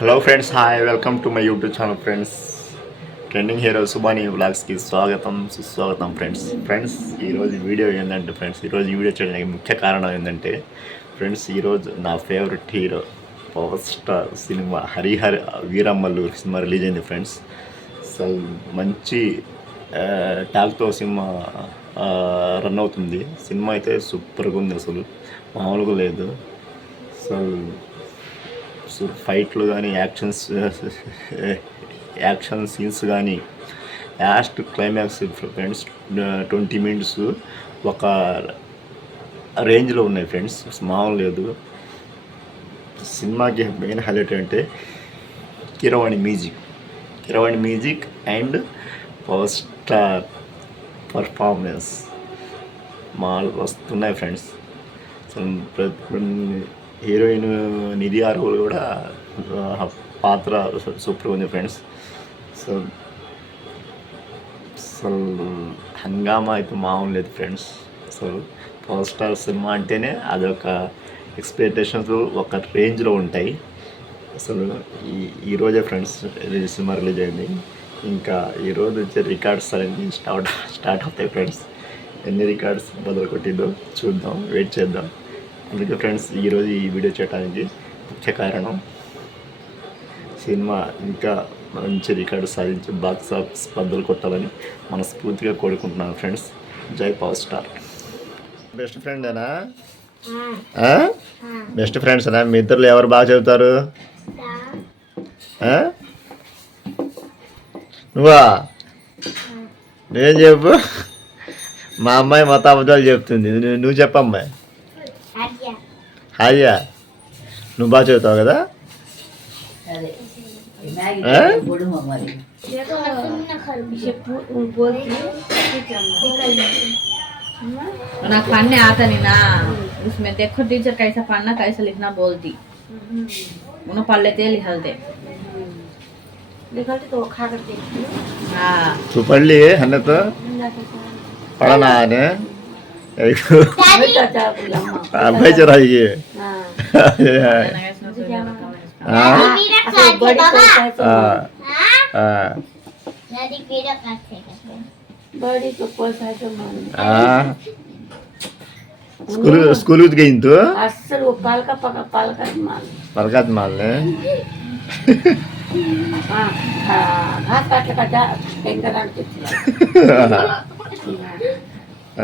Hello friends, hi, welcome to my YouTube channel friends. Trending hero Subhani వ్లాగ్స్కి స్వాగతం సుస్వాగతం friends. ఈరోజు వీడియో ఏంటంటే ఈరోజు వీడియో చేయడానికి ముఖ్య కారణం ఏంటంటే ఈరోజు నా favourite hero power star cinema Hari Hara Veeramallu cinema release అయింది ఫ్రెండ్స్. అసలు మంచి టాక్తో సినిమా రన్ అవుతుంది. సినిమా అయితే సూపర్గా ఉంది, అసలు మామూలుగా లేదు. అసలు ఫైట్లు కానీ యాక్షన్ సీన్స్ కానీ లాస్ట్ క్లైమాక్స్ ఫ్రెండ్స్ 20 minutes ఒక రేంజ్లో ఉన్నాయి ఫ్రెండ్స్, మామూలు లేదు. సినిమాకి మెయిన్ హైలైట్ అంటే Keeravani music and power star performance వస్తున్నాయి ఫ్రెండ్స్. హీరోయిన్ నిధి ఆరోగ్య కూడా పాత్ర సూపర్ ఉంది ఫ్రెండ్స్. అసలు హంగామా అయితే మామూలు లేదు ఫ్రెండ్స్. అసలు పవర్ స్టార్ సినిమా అంటేనే అదొక ఎక్స్పెక్టేషన్స్ ఒక రేంజ్లో ఉంటాయి. అసలు ఈరోజే ఫ్రెండ్స్ సినిమా రిలీజ్ అయింది. ఇంకా ఈరోజు వచ్చే రికార్డ్స్ అనేది స్టార్ట్ అవుతాయి ఫ్రెండ్స్. ఎన్ని రికార్డ్స్ బదులు కొట్టిందో చూద్దాం, వెయిట్ చేద్దాం. అందుకే ఫ్రెండ్స్ ఈరోజు ఈ వీడియో చేయడానికి ముఖ్య కారణం సినిమా ఇంకా మంచి రికార్డు సాధించి బాక్స్ ఆఫీస్ బద్దలు కొట్టాలని మనస్ఫూర్తిగా కోరుకుంటున్నాను ఫ్రెండ్స్. జై పవర్ స్టార్. బెస్ట్ ఫ్రెండేనా? బెస్ట్ ఫ్రెండ్స్నా? మీ ఇద్దరు ఎవరు బాగా చదువుతారు? నువ్వా? నేను చెప్పు. మా అమ్మాయి మొత్తం అబద్ధాలు చెప్తుంది. నువ్వు చెప్పమ్మాయి. హాయ్యా, నువ్వు బాగా చదువుతావు కదా? ना पढ़ने आता नहीं ना, उसमें देखो टीचर कैसा पढ़ना कैसा लिखना बोलती, उन्हें पढ़ लेते लिखलते तो खा करते। हाँ तू पढ़ लिए है ना? तो पढ़ना है भाई चरा ये स्कूल गई तो असल वो पलकत माल ने घास काट लगा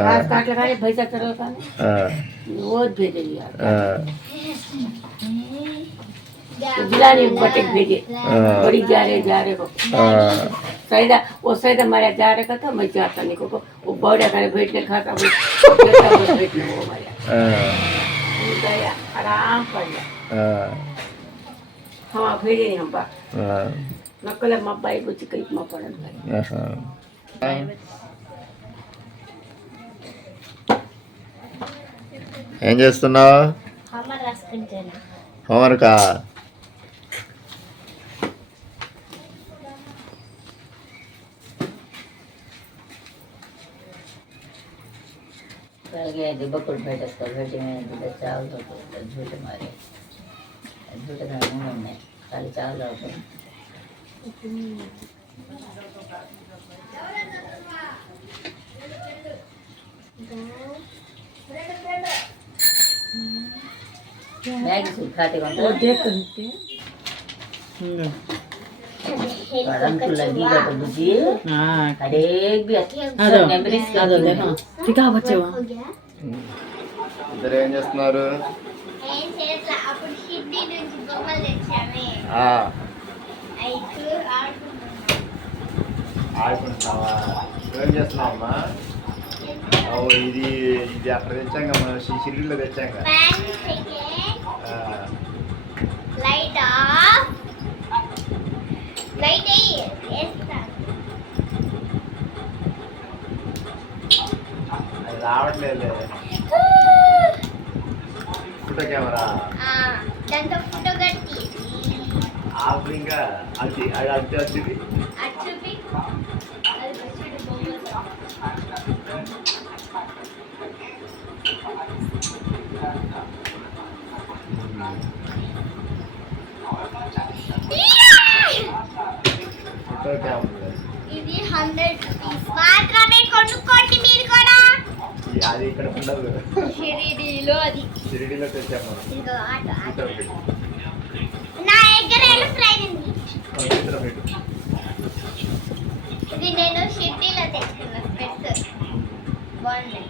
घास काट लगा भैंसा चल का वो भेजे जिलानी बटेक भेजे बड़ी जा रहे को सैदा वो सैदा मारा जा रहा था। मैं जाता नहीं को वो बड़ा करे बैठ के खाता बैठने वो मारा गया आराम कर लिया। हाँ भेजे नहीं हम बात नकल मब्बाई कुछ कई मपड़न ఏం చేస్తున్నావు? హోంవర్కా? बकुल बैठे में चावल झूठ मारे झूठ में खाली चावल मैगी खाते वो देख करते परम को लगी तो बुझी। हां अरे भी अच्छी मेमोरीज का दो देखो ठीक है बच्चे वहां ఇద్దరు ఏం చేస్తున్నారు? ఏం చేస్తా అప్పుడు షిడ్డి నుంచి బొమ్మలు తెచ్చామే. ఆడుకుంటున్నావా? ఏం చేస్తున్నావమ్మా? ఇది అక్కడ తెచ్చాం కదా, మన షిరిడిలో తెచ్చాం కదా. లైట్ ఆఫ్ లైట్ వేస్తా. అది రావట్లేదు. ఫోటో కెమెరా దాంతో ఫోటో కట్టి ఆపు. ఇంకా అది అది వచ్చింది చూపి అది వచ్చి బొమ్మలు ఇది 100 రూపీస్ మాత్రమే, కొనుక్కోండి మీరు కూడా. అది ఇక్కడ ఉండదు, షిరిడీలో అది. షిరిడీలో తెచ్చాము. ఇదిగో ఆటో. నా దగ్గర ఫ్రైడ్ ఉంది. ఇది నేను షిరిడీలో తెచ్చుకున్న స్పెట్స్. బాగుంది.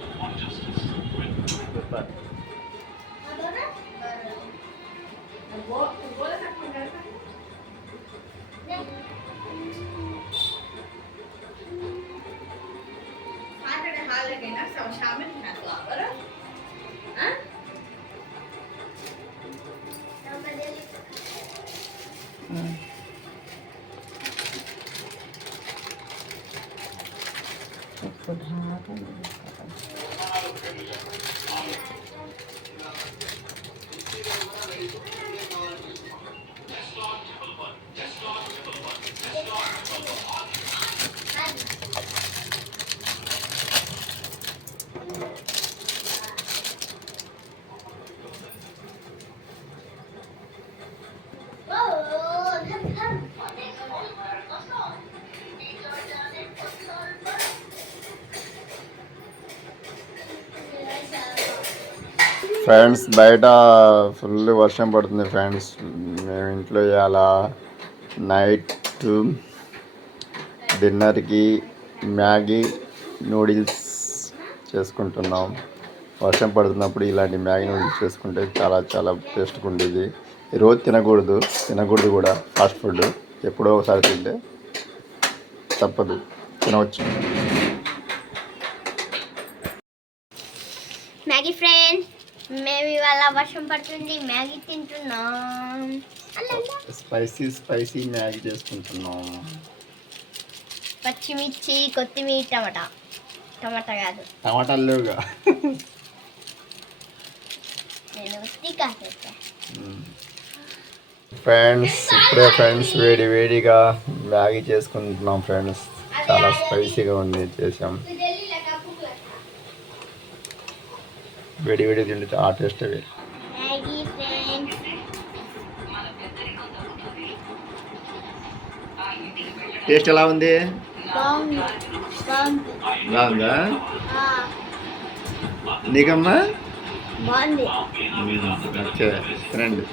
ఫ్రెండ్స్ బయట ఫుల్ వర్షం పడుతుంది ఫ్రెండ్స్. మేము ఇంట్లో ఇవాళ నైట్ డిన్నర్కి మ్యాగీ నూడిల్స్ చేసుకుంటున్నాం. వర్షం పడుతున్నప్పుడు ఇలాంటి మ్యాగీ నూడిల్స్ చేసుకుంటే చాలా చాలా టేస్ట్గా ఉండేది. ఈరోజు తినకూడదు కూడా ఫాస్ట్ ఫుడ్. ఎప్పుడో ఒకసారి తింటే తప్పదు, తినవచ్చు. మ్యాగీ ఫ్రెండ్స్, మేము ఇవాళ వర్షం పడుతుంది మ్యాగీ తింటున్నాం. స్పైసీ మ్యాగీ చేసుకుంటున్నాం. పచ్చిమిర్చి, కొత్తిమీర, టమాటా కాదు, టమాటాలు లేవుగా. నేను ఉత్తిగా చేస్తా. ఫ్రెండ్స్ ఇప్పుడే వేడిగా మ్యాగీ చేసుకుంటున్నాం ఫ్రెండ్స్. చాలా స్పైసీగా ఉంది, చేసాం. వేడి తింటే ఆ టేస్ట్ అవి. మ్యాగీ ఫ్రెండ్స్, టేస్ట్ ఎలా ఉంది? బాగుందా? నీకమ్మా బాగుంది. ఓకే, తినండి.